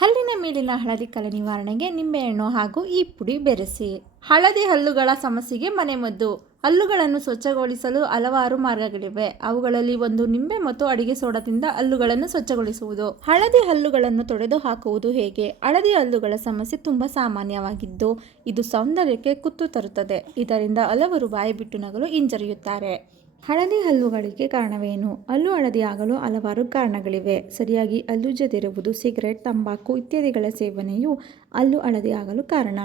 ಹಲ್ಲಿನ ಮೇಲಿನ ಹಳದಿ ಕಲೆ ನಿವಾರಣೆಗೆ ನಿಂಬೆಹಣ್ಣು ಹಾಗೂ ಈ ಪುಡಿ ಬೆರೆಸಿ. ಹಳದಿ ಹಲ್ಲುಗಳ ಸಮಸ್ಯೆಗೆ ಮನೆಮದ್ದು ಹಲ್ಲುಗಳನ್ನು ಸ್ವಚ್ಛಗೊಳಿಸಲು ಹಲವಾರು ಮಾರ್ಗಗಳಿವೆ. ಅವುಗಳಲ್ಲಿ ಒಂದು ನಿಂಬೆ ಮತ್ತು ಅಡಿಗೆ ಸೋಡದಿಂದ ಹಲ್ಲುಗಳನ್ನು ಸ್ವಚ್ಛಗೊಳಿಸುವುದು. ಹಳದಿ ಹಲ್ಲುಗಳನ್ನು ತೊಡೆದು ಹಾಕುವುದು ಹೇಗೆ? ಹಳದಿ ಹಲ್ಲುಗಳ ಸಮಸ್ಯೆ ತುಂಬಾ ಸಾಮಾನ್ಯವಾಗಿದ್ದು, ಇದು ಸೌಂದರ್ಯಕ್ಕೆ ಕುತ್ತು ತರುತ್ತದೆ. ಇದರಿಂದ ಹಲವರು ಬಾಯಿ ಬಿಟ್ಟು ನಗಲು ಹಿಂಜರಿಯುತ್ತಾರೆ. ಹಳದಿ ಹಲ್ಲುಗಳಿಗೆ ಕಾರಣವೇನು? ಹಲ್ಲು ಹಳದಿಯಾಗಲು ಹಲವಾರು ಕಾರಣಗಳಿವೆ. ಸರಿಯಾಗಿ ಹಲ್ಲುಜ್ಜದಿರುವುದು ಸಿಗರೆಟ್, ತಂಬಾಕು ಇತ್ಯಾದಿಗಳ ಸೇವನೆಯು ಹಲ್ಲು ಹಳದಿಯಾಗಲು ಕಾರಣ.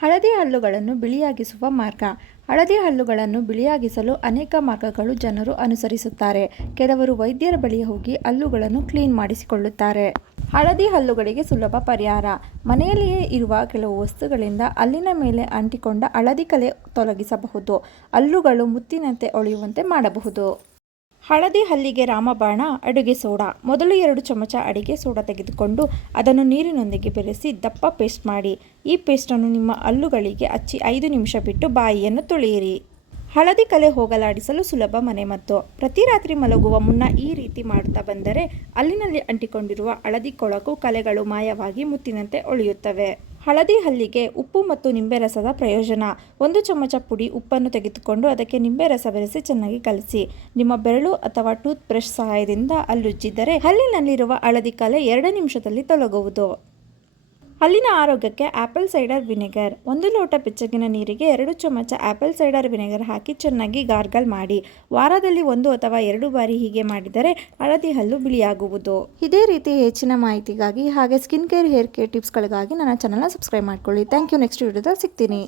ಹಳದಿ ಹಲ್ಲುಗಳನ್ನು ಬಿಳಿಯಾಗಿಸುವ ಮಾರ್ಗ. ಹಳದಿ ಹಲ್ಲುಗಳನ್ನು ಬಿಳಿಯಾಗಿಸಲು ಅನೇಕ ಮಾರ್ಗಗಳು ಜನರು ಅನುಸರಿಸುತ್ತಾರೆ. ಕೆಲವರು ವೈದ್ಯರ ಬಳಿ ಹೋಗಿ ಹಲ್ಲುಗಳನ್ನು ಕ್ಲೀನ್ ಮಾಡಿಸಿಕೊಳ್ಳುತ್ತಾರೆ. ಹಳದಿ ಹಲ್ಲುಗಳಿಗೆ ಸುಲಭ ಪರಿಹಾರ. ಮನೆಯಲ್ಲಿಯೇ ಇರುವ ಕೆಲವು ವಸ್ತುಗಳಿಂದ ಹಲ್ಲಿನ ಮೇಲೆ ಅಂಟಿಕೊಂಡ ಹಳದಿ ಕಲೆ ತೊಲಗಿಸಬಹುದು. ಹಲ್ಲುಗಳು ಮುತ್ತಿನಂತೆ ಒಳೆಯುವಂತೆ ಮಾಡಬಹುದು. ಹಳದಿ ಹಲ್ಲಿಗೆ ರಾಮಬಾಣ, ಅಡುಗೆ ಸೋಡಾ. ಮೊದಲು ಎರಡು ಚಮಚ ಅಡಿಗೆ ಸೋಡಾ ತೆಗೆದುಕೊಂಡು ಅದನ್ನು ನೀರಿನೊಂದಿಗೆ ಬೆರೆಸಿ ದಪ್ಪ ಪೇಸ್ಟ್ ಮಾಡಿ. ಈ ಪೇಸ್ಟನ್ನು ನಿಮ್ಮ ಹಲ್ಲುಗಳಿಗೆ ಹಚ್ಚಿ ಐದು ನಿಮಿಷ ಬಿಟ್ಟು ಬಾಯಿಯನ್ನು ತೊಳೆಯಿರಿ. ಹಳದಿ ಕಲೆ ಹೋಗಲಾಡಿಸಲು ಸುಲಭ ಮನೆಮದ್ದು ಪ್ರತಿ ರಾತ್ರಿ ಮಲಗುವ ಮುನ್ನ ಈ ರೀತಿ ಮಾಡುತ್ತಾ ಬಂದರೆ ಅಲ್ಲಿನಲ್ಲಿ ಅಂಟಿಕೊಂಡಿರುವ ಹಳದಿ ಕೊಳಕು ಕಲೆಗಳು ಮಾಯವಾಗಿ ಮುತ್ತಿನಂತೆ ಒಳಿಯುತ್ತವೆ. ಹಳದಿ ಹಲ್ಲಿಗೆ ಉಪ್ಪು ಮತ್ತು ನಿಂಬೆ ರಸದ ಪ್ರಯೋಜನ. ಒಂದು ಚಮಚ ಪುಡಿ ಉಪ್ಪನ್ನು ತೆಗೆದುಕೊಂಡು ಅದಕ್ಕೆ ನಿಂಬೆ ರಸ ಬೆರೆಸಿ ಚೆನ್ನಾಗಿ ಕಲಸಿ. ನಿಮ್ಮ ಬೆರಳು ಅಥವಾ ಟೂತ್ ಬ್ರಷ್ ಸಹಾಯದಿಂದ ಹಲ್ಲುಜ್ಜಿದರೆ ಹಲ್ಲಿನಲ್ಲಿರುವ ಹಳದಿ ಕಲೆ ಎರಡು ನಿಮಿಷದಲ್ಲಿ ತೊಲಗುವುದು. ಹಲ್ಲಿನ ಆರೋಗ್ಯಕ್ಕೆ ಆಪಲ್ ಸೈಡರ್ ವಿನೆಗರ್. ಒಂದು ಲೋಟ ಬೆಚ್ಚಗಿನ ನೀರಿಗೆ ಎರಡು ಚಮಚ ಆ್ಯಪಲ್ ಸೈಡರ್ ವಿನೆಗರ್ ಹಾಕಿ ಚೆನ್ನಾಗಿ ಗಾರ್ಗಲ್ ಮಾಡಿ. ವಾರದಲ್ಲಿ ಒಂದು ಅಥವಾ ಎರಡು ಬಾರಿ ಹೀಗೆ ಮಾಡಿದರೆ ಹಳದಿ ಹಲ್ಲು ಬಿಳಿಯಾಗುವುದು. ಇದೇ ರೀತಿ ಹೆಚ್ಚಿನ ಮಾಹಿತಿಗಾಗಿ ಹಾಗೆ ಸ್ಕಿನ್ ಕೇರ್, ಹೇರ್ ಕೇರ್ ಟಿಪ್ಸ್ಗಳಿಗಾಗಿ ನನ್ನ ಚಾನಲ್ನ ಸಬ್ಸ್ಕ್ರೈಬ್ ಮಾಡ್ಕೊಳ್ಳಿ. Thank you. ನೆಕ್ಸ್ಟ್ ವಿಡಿಯೋದಲ್ಲಿ ಸಿಗ್ತೀನಿ.